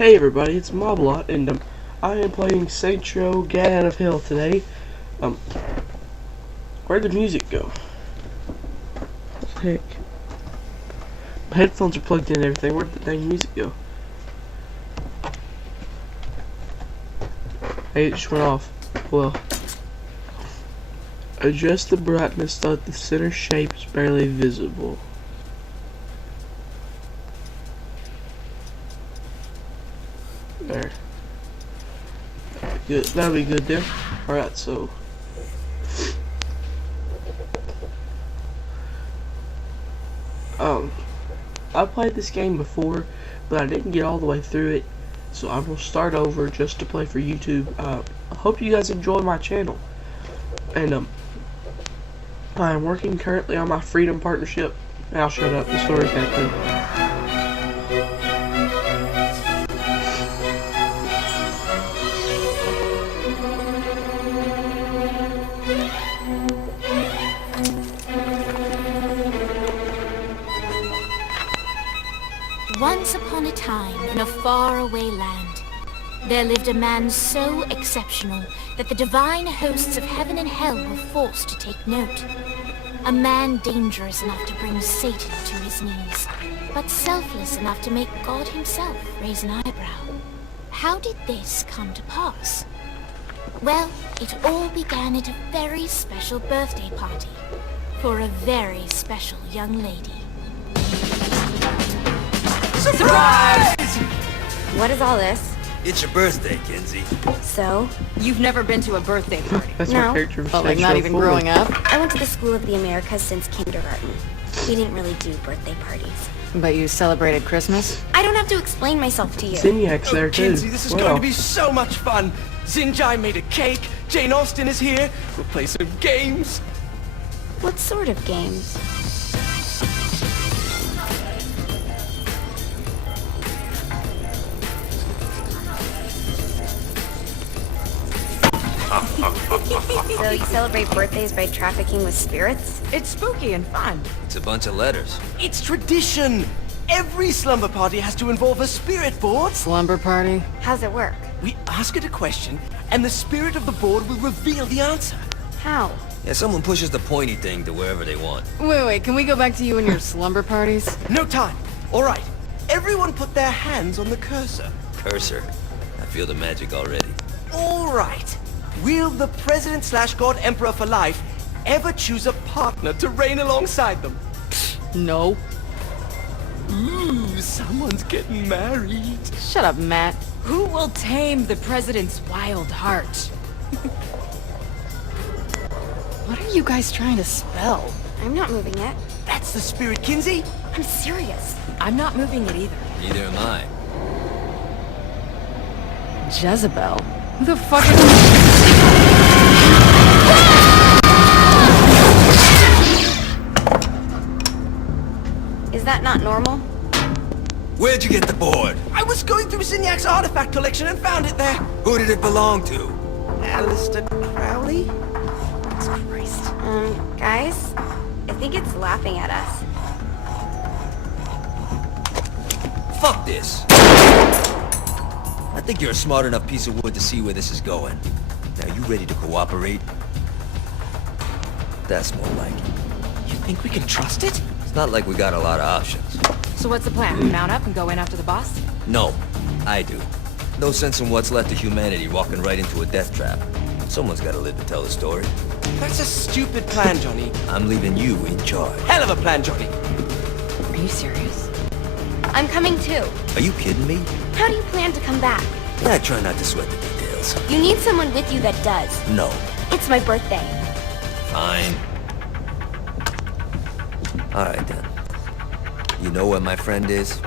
Hey everybody, it's Moblot, and I am playing Saints Row Get Out of Hell today. Where'd the music go? What the heck? My headphones are plugged in and everything. Where'd the dang music go? Hey, it just went off. Well, adjust the brightness so that the center shape is barely visible. There. Good. That'll be good there. Alright, so I played this game before, but I didn't get all the way through it, so I will start over just to play for YouTube. I hope you guys enjoy my channel. And I am working currently on my Freedom Partnership. I'll shut up, the story's happening. Once upon a time, in a faraway land, there lived a man so exceptional that the divine hosts of heaven and hell were forced to take note. A man dangerous enough to bring Satan to his knees, but selfless enough to make God himself raise an eyebrow. How did this come to pass? Well, it all began at a very special birthday party for a very special young lady. Surprise! What is all this? It's your birthday, Kinsey. So? You've never been to a birthday party. That's No. my character from But like Saints not Row even 4. growing up? I went to the School of the Americas since kindergarten. We didn't really do birthday parties. But you celebrated Christmas? I don't have to explain myself to you. Zinniac's there too. Kinsey, this is going to be so much fun. Zinjai made a cake. Jane Austen is here. We'll play some games. What sort of games? So you celebrate birthdays by trafficking with spirits? It's spooky and fun. It's a bunch of letters. It's tradition. Every slumber party has to involve a spirit board. Slumber party? How's it work? We ask it a question, and the spirit of the board will reveal the answer. How? Yeah, someone pushes the pointy thing to wherever they want. Wait, can we go back to you and your slumber parties? No time. All right. Everyone put their hands on the cursor. Cursor. I feel the magic already. All right. Will the President/God Emperor for life ever choose a partner to reign alongside them? No. Ooh, someone's getting married. Shut up, Matt. Who will tame the president's wild heart? What are you guys trying to spell? I'm not moving it. That's the spirit, Kinsey. I'm serious. I'm not moving it either. Neither am I. Jezebel? Who the fuck is... Is that not normal? Where'd you get the board? I was going through Zinniac's artifact collection and found it there. Who did it belong to? Alistair Crowley? Christ. Guys? I think it's laughing at us. Fuck this. I think you're a smart enough piece of wood to see where this is going. Now, you ready to cooperate? That's more like it. You think we can trust it? It's not like we got a lot of options. So what's the plan? Mount up and go in after the boss? No, I do. No sense in what's left of humanity walking right into a death trap. Someone's gotta live to tell the story. That's a stupid plan, Johnny. I'm leaving you in charge. Hell of a plan, Johnny. Are you serious? I'm coming too. Are you kidding me? How do you plan to come back? I try not to sweat the details. You need someone with you that does. No. It's my birthday. Fine. Alright then. You know where my friend is?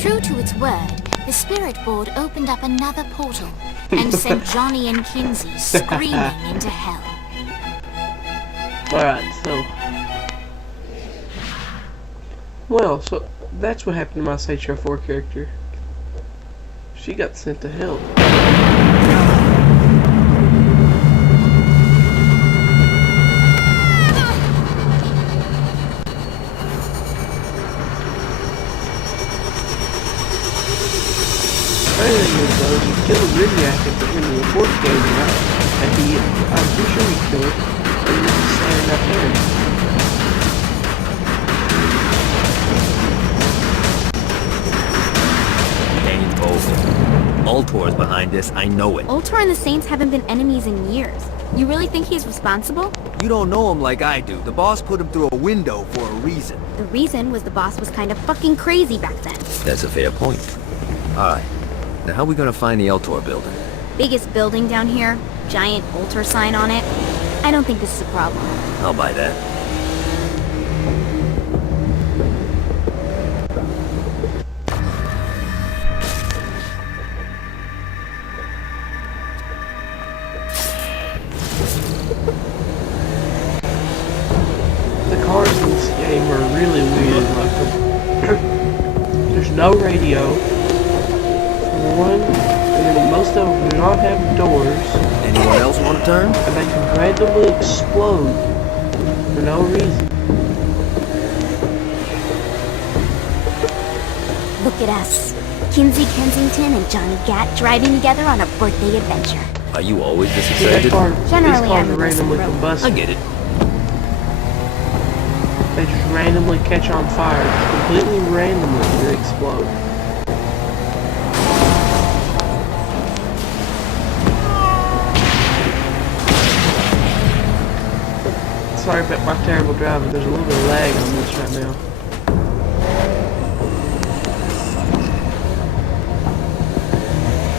True to its word, the spirit board opened up another portal and sent Johnny and Kinsey screaming into hell. Alright, so... Well, so that's what happened to my Saints Row 4 character. She got sent to hell. Ultor's behind this, I know it. Ultor and the Saints haven't been enemies in years. You really think he's responsible? You don't know him like I do. The boss put him through a window for a reason. The reason was the boss was kind of fucking crazy back then. That's a fair point. Alright, now how are we gonna find the Ultor building? Biggest building down here, giant Ultor sign on it. I don't think this is a problem. I'll buy that. The cars in this game are really weird. Like, there's no radio, for one, and then most of them do not have doors. Anyone else want to turn? And they can randomly explode for no reason. Look at us. Kinsey Kensington and Johnny Gat driving together on a birthday adventure. Are you always this See, excited? these Generally, cars I'm are randomly road. I combusted. get it. They just randomly catch on fire. Just completely randomly they explode. Sorry about my terrible driving. There's a little bit of lag on this right now.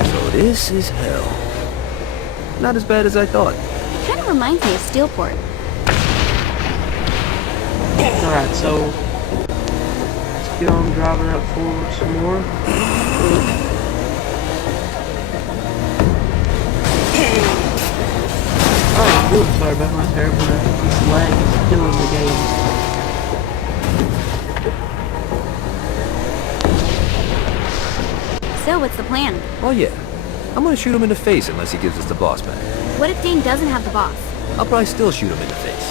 So this is hell. Not as bad as I thought. Kind of reminds me of Steelport. Alright, so let's get on driving up forward some more. Oh, I'm sorry about my terrible driving. This lag is killing the game. So, what's the plan? Oh yeah. I'm gonna shoot him in the face unless he gives us the boss back. What if Dane doesn't have the boss? I'll probably still shoot him in the face.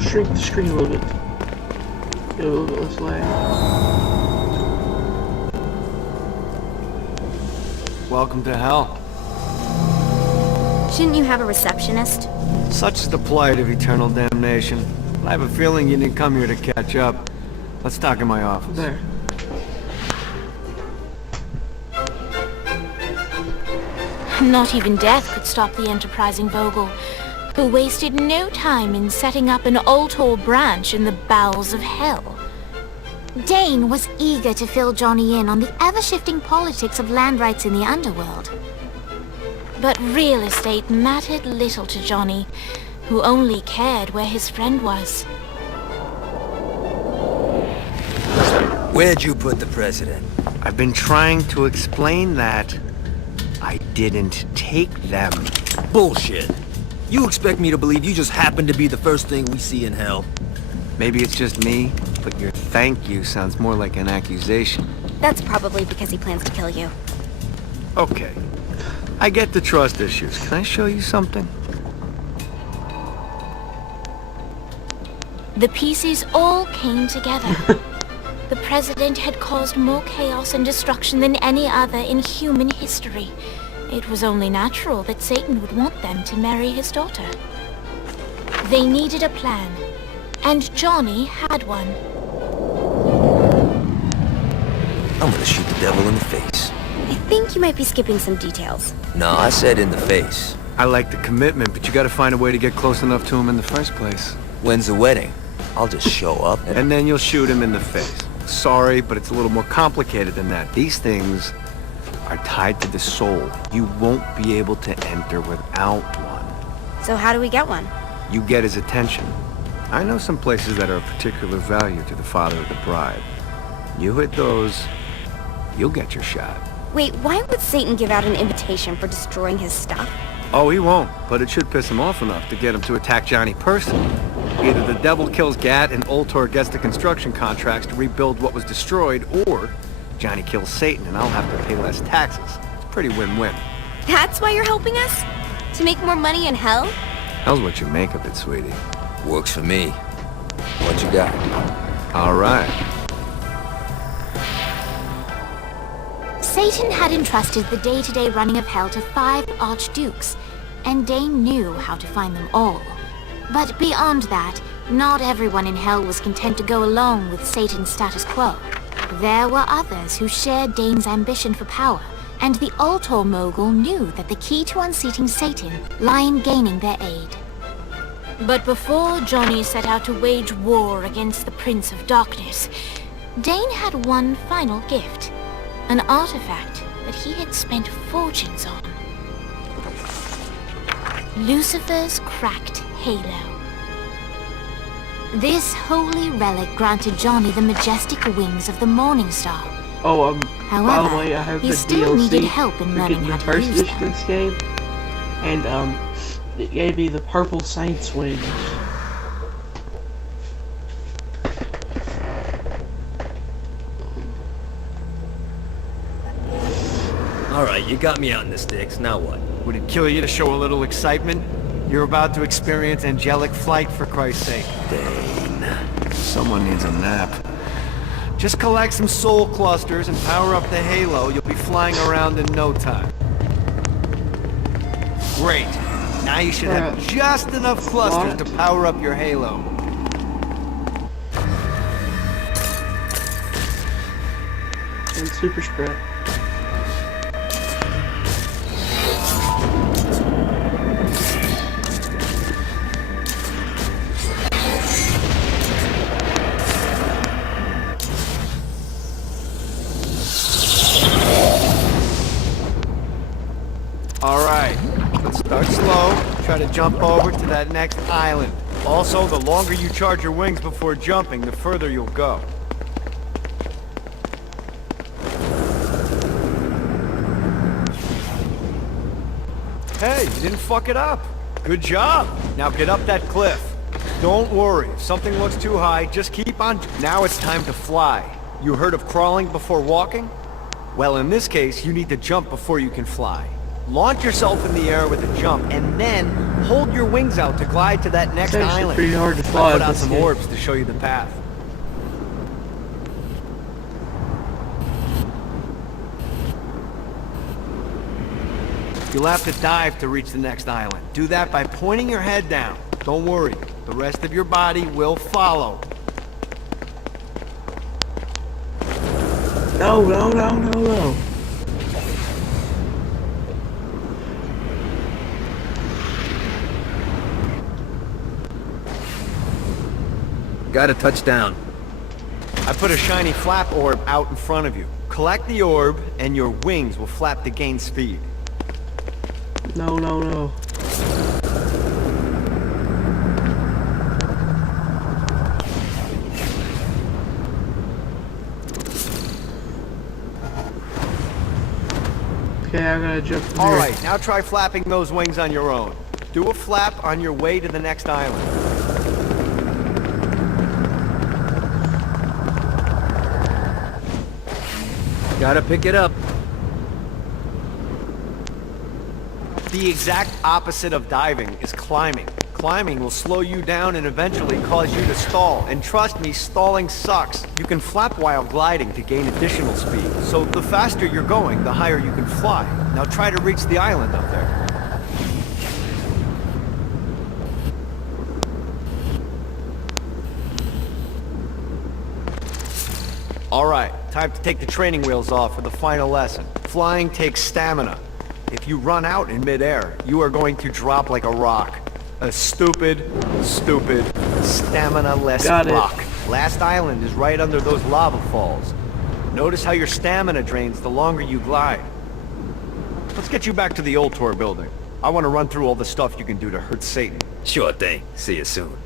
Shrink the screen a little bit. Get a little bit less lag. Welcome to hell. Shouldn't you have a receptionist? Such is the plight of eternal damnation. I have a feeling you didn't come here to catch up. Let's talk in my office. There. Not even death could stop the enterprising Vogel, who wasted no time in setting up an Ultor branch in the bowels of hell. Dane was eager to fill Johnny in on the ever-shifting politics of land rights in the underworld. But real estate mattered little to Johnny, who only cared where his friend was. Where'd you put the president? I've been trying to explain that. I didn't take them. Bullshit. You expect me to believe you just happened to be the first thing we see in hell? Maybe it's just me, but your thank you sounds more like an accusation. That's probably because he plans to kill you. Okay. I get the trust issues. Can I show you something? The pieces all came together. The president had caused more chaos and destruction than any other in human history. It was only natural that Satan would want them to marry his daughter. They needed a plan, and Johnny had one. I'm gonna shoot the devil in the face. I think you might be skipping some details. No, I said in the face. I like the commitment, but you gotta find a way to get close enough to him in the first place. When's the wedding? I'll just show up and... And then you'll shoot him in the face. Sorry, but it's a little more complicated than that. These things are tied to the soul. You won't be able to enter without one. So how do we get one? You get his attention. I know some places that are of particular value to the father of the bride. You hit those, you'll get your shot. Wait, why would Satan give out an invitation for destroying his stuff? Oh, he won't, but it should piss him off enough to get him to attack Johnny personally. Either the devil kills Gat and Ultor gets the construction contracts to rebuild what was destroyed, or Johnny kills Satan and I'll have to pay less taxes. It's pretty win-win. That's why you're helping us? To make more money in hell? Hell's what you make of it, sweetie. Works for me. What you got? All right. Satan had entrusted the day-to-day running of Hell to 5 archdukes, and Dane knew how to find them all. But beyond that, not everyone in Hell was content to go along with Satan's status quo. There were others who shared Dane's ambition for power, and the Ultor mogul knew that the key to unseating Satan lay in gaining their aid. But before Johnny set out to wage war against the Prince of Darkness, Dane had one final gift, an artifact that he had spent fortunes on. Lucifer's cracked halo. This holy relic granted Johnny the majestic wings of the Morning Star. Oh, by However, the way, I have he the still needed DLC help in for learning getting how the to first use edition of them. this game, and it gave me the Purple Saints wings. Alright, you got me out in the sticks, now what? Would it kill you to show a little excitement? You're about to experience angelic flight, for Christ's sake. Dane. Someone needs a nap. Just collect some soul clusters and power up the halo. You'll be flying around in no time. Great. Now you should have just enough clusters to power up your halo. And super spread. Alright, let's start slow. Try to jump over to that next island. Also, the longer you charge your wings before jumping, the further you'll go. Hey, you didn't fuck it up. Good job. Now get up that cliff. Don't worry, if something looks too high, just keep on. Now it's time to fly. You heard of crawling before walking? Well, in this case, you need to jump before you can fly. Launch yourself in the air with a jump, and then hold your wings out to glide to that next It's actually island. pretty hard to fly I put in out this some game. orbs to show you the path. You'll have to dive to reach the next island. Do that by pointing your head down. Don't worry, the rest of your body will follow. No, no, no, no, no. Got a touchdown. I put a shiny flap orb out in front of you. Collect the orb, and your wings will flap to gain speed. No, no, no. Okay, I gotta jump from here. Alright, now try flapping those wings on your own. Do a flap on your way to the next island. Gotta pick it up. The exact opposite of diving is climbing. Climbing will slow you down and eventually cause you to stall. And trust me, stalling sucks. You can flap while gliding to gain additional speed. So the faster you're going, the higher you can fly. Now try to reach the island up there. Alright, time to take the training wheels off for the final lesson. Flying takes stamina. If you run out in midair, you are going to drop like a rock. A stupid, stamina-less rock. Last island is right under those lava falls. Notice how your stamina drains the longer you glide. Let's get you back to the Ultor building. I want to run through all the stuff you can do to hurt Satan. Sure thing. See you soon.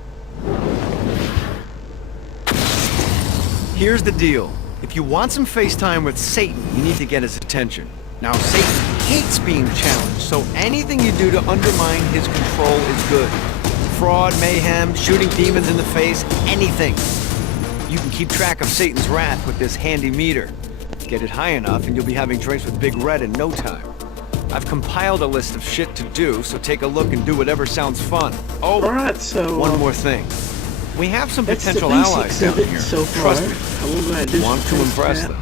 Here's the deal. If you want some FaceTime with Satan, you need to get his attention. Now, Satan hates being challenged, so anything you do to undermine his control is good. Fraud, mayhem, shooting demons in the face, anything. You can keep track of Satan's wrath with this handy meter. Get it high enough and you'll be having drinks with Big Red in no time. I've compiled a list of shit to do, so take a look and do whatever sounds fun. Oh, Alright, so one more thing. We have some that's potential the basics allies down of it here. so far. Trust me. I will go ahead and do Want to some impress test them.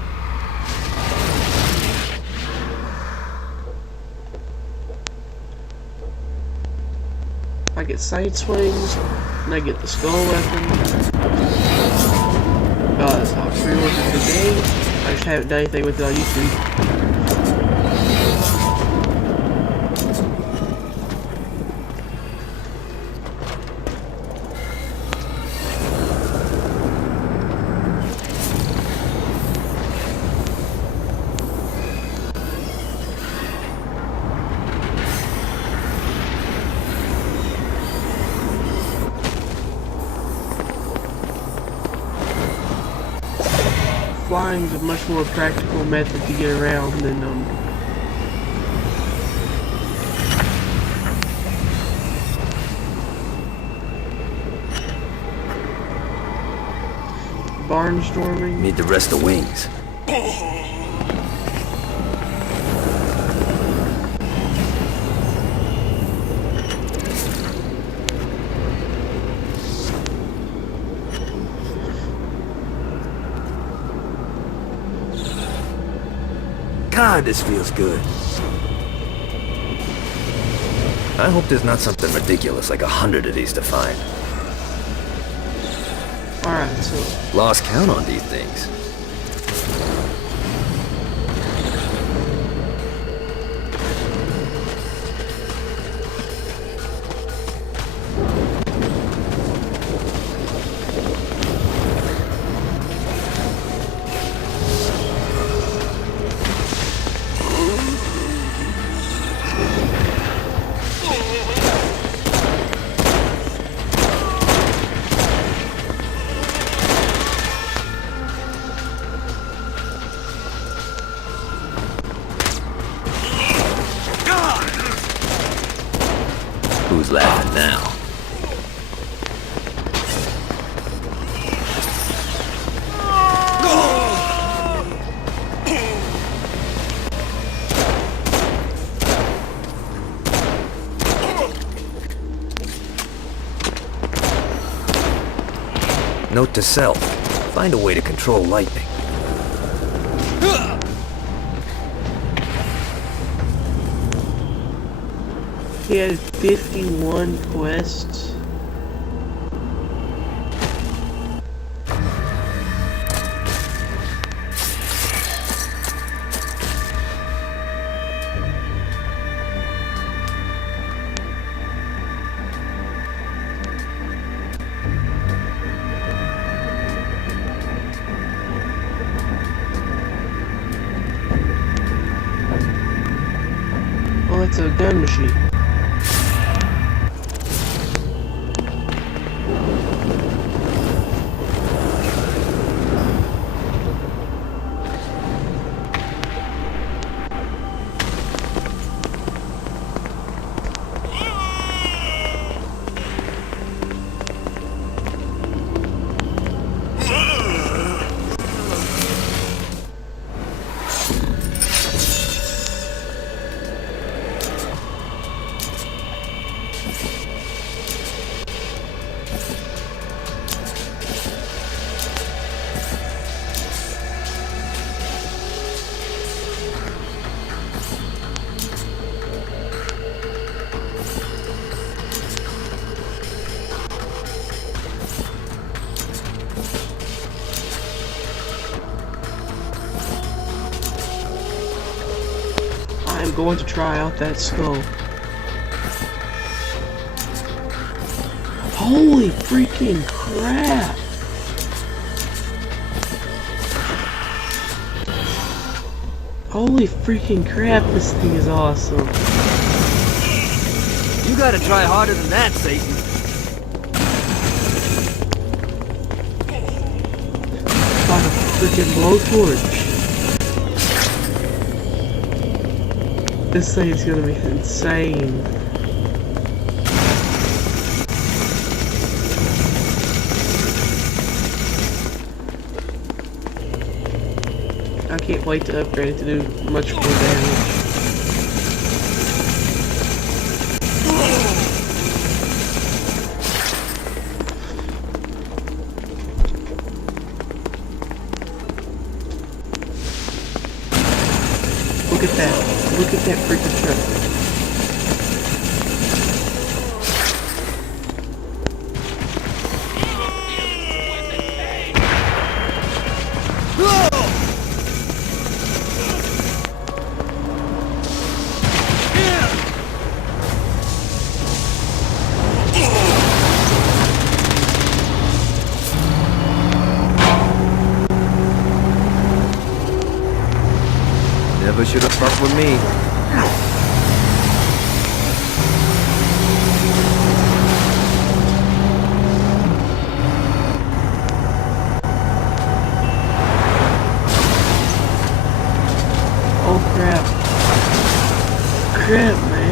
I get side swings, and I get the skull weapon. I pre-ordered the game. I just haven't done anything with it on YouTube. Flying is a much more practical method to get around than barnstorming. Need the rest of wings. God, this feels good. I hope there's not something ridiculous like 100 of these to find. Alright, so Lost count on these things. Who's laughing now? Note to self, find a way to control lightning. he had 51 quests. Oh, it's a gun machine. I'm going to try out that skull. Holy freaking crap! Holy freaking crap, this thing is awesome. You gotta try harder than that, Satan. Like a freaking blowtorch. This thing is gonna be insane. I can't wait to upgrade it to do much more damage. Look at that. Look at that freaking truck. Push it up with me. Oh crap. Crap, man.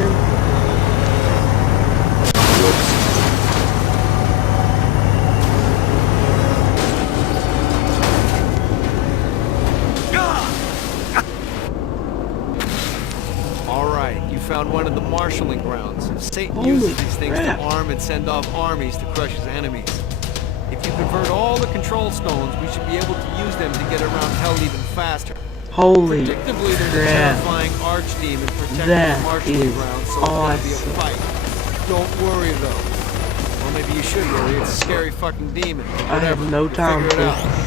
Alright, you found one of the marshalling grounds. Satan Holy uses these things crap. to arm and send off armies to crush his enemies. If you convert all the control stones, we should be able to use them to get around hell even faster. Holy Predictably, there's a crap. terrifying archdemon protecting That the marshalling is ground, so it's gonna be a fight. Don't worry though. Or maybe you should worry, it's a scary fucking demon. I have Whatever, no we'll time figure it for out.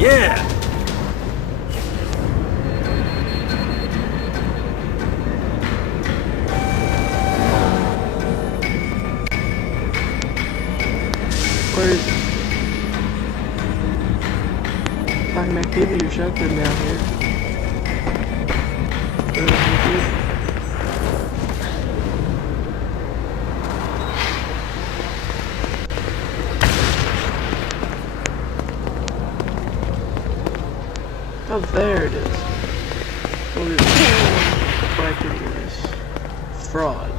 Yeah! Where is it? Fucking activity or something down here. Oh, there it is. What is it? Bracket is fraud.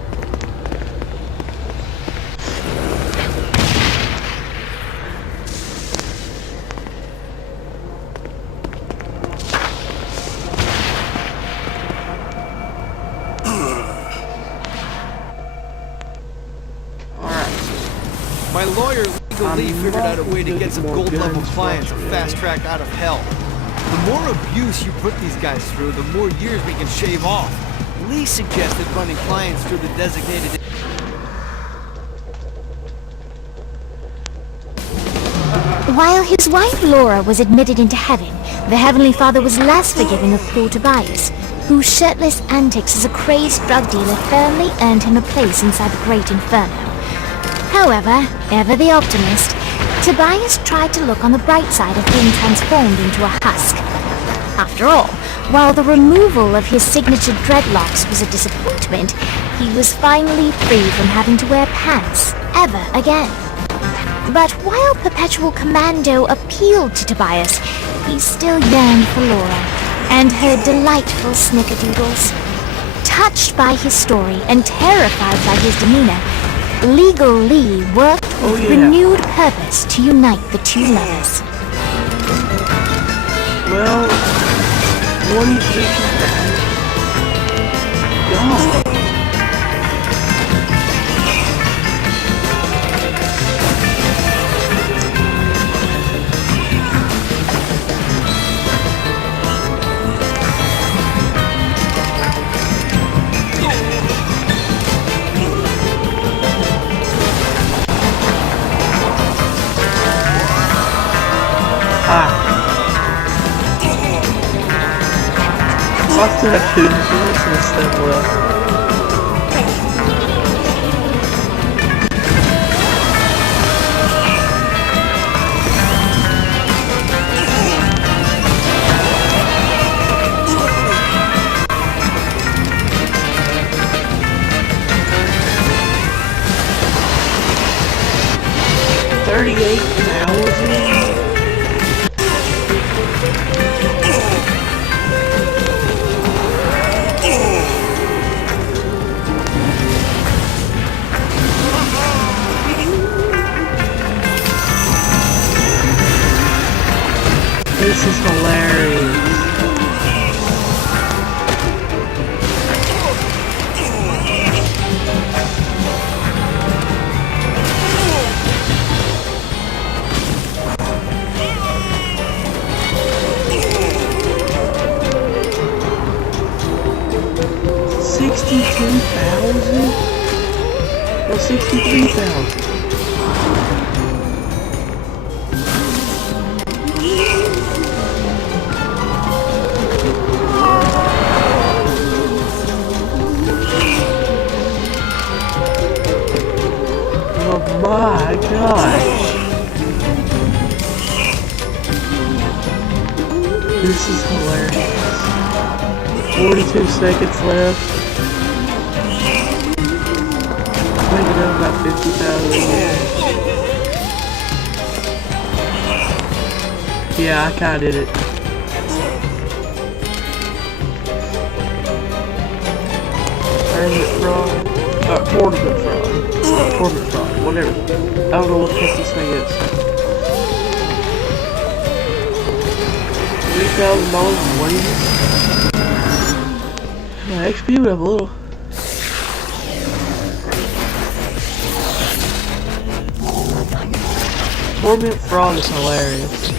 My lawyer, Legal Lee, figured out a way to get some gold-level clients a fast track out of hell. The more abuse you put these guys through, the more years we can shave off. Lee suggested running clients through the designated... While his wife Laura was admitted into heaven, the Heavenly Father was less forgiving of poor Tobias, whose shirtless antics as a crazed drug dealer firmly earned him a place inside the Great Inferno. However, ever the optimist, Tobias tried to look on the bright side of being transformed into a husk. After all, while the removal of his signature dreadlocks was a disappointment, he was finally free from having to wear pants ever again. But while Perpetual Commando appealed to Tobias, he still yearned for Laura and her delightful snickerdoodles. Touched by his story and terrified by his demeanor, Legal Lee worked with renewed purpose to unite the two lovers. Well, one thing God. I still have 2 minutes and stuff left. $38,000? This is hilarious. $62,000? 63,000. Oh my gosh. This is hilarious. 42 seconds left. Making up about 50,000. Yeah, I kinda did it. Tournament fraud. Tournament fraud. Tournament fraud. Whatever. I don't know what the fuck this thing is. $3,000 wages. My XP would have a little. Torment fraud is hilarious.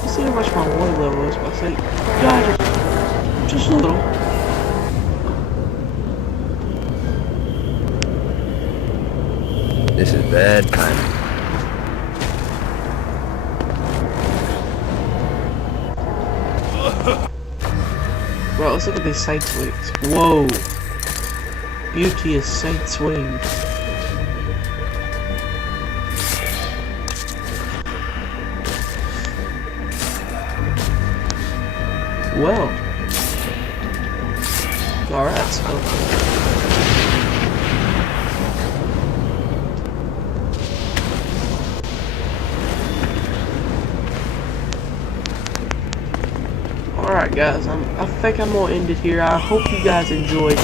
Let's see how much my water level is. I say, guys, just a little. This is bad timing. Bro, let's look at these Saints wings. Whoa. Beauty is Saints wings. Well. Alright, so. Alright guys, I think I'm gonna end it here. I hope you guys enjoyed.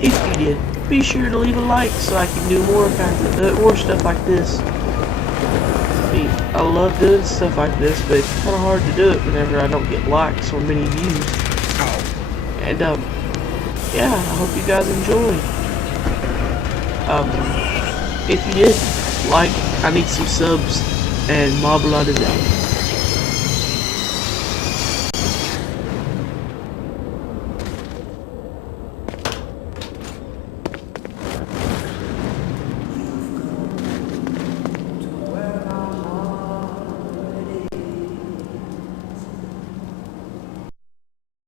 If you did, be sure to leave a like so I can do more more stuff like this. I mean, I love doing stuff like this, but it's kind of hard to do it whenever I don't get likes or many views. And yeah, I hope you guys enjoyed. If you did, like, I need some subs, and Mob Blood is out.